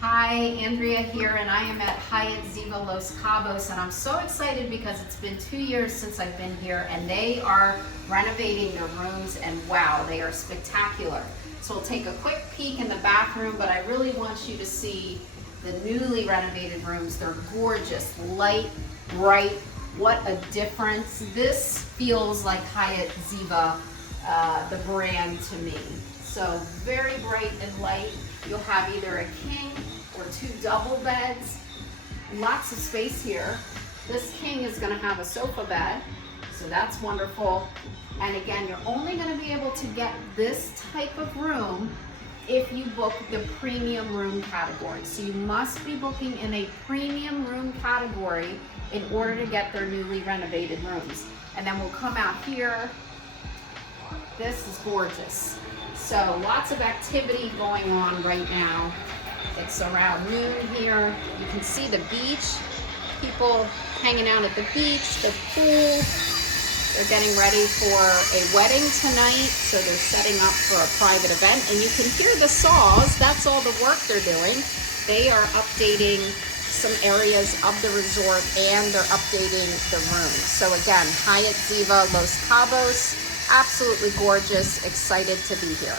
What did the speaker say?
Hi, Andrea here, and I am at Hyatt Ziva Los Cabos, and I'm so excited because it's been 2 years since I've been here, and they are renovating their rooms, and wow, they are spectacular. So we'll take a quick peek in the bathroom, but I really want you to see the newly renovated rooms. They're gorgeous, light, bright. What a difference. This feels like Hyatt Ziva, the brand to me. So very bright and light. You'll have either a king or 2 double beds. Lots of space here. This king is going to have a sofa bed, so that's wonderful. And again, you're only going to be able to get this type of room if you book the premium room category. So you must be booking in a premium room category in order to get their newly renovated rooms. And then we'll come out here. This is gorgeous. So lots of activity going on right now. It's around noon here. You can see the beach, people hanging out at the beach, the pool. They're getting ready for a wedding tonight, so they're setting up for a private event. And you can hear the saws. That's all the work they're doing. They are updating some areas of the resort, and they're updating the rooms. So again, Hyatt Ziva Los Cabos. Absolutely gorgeous, excited to be here.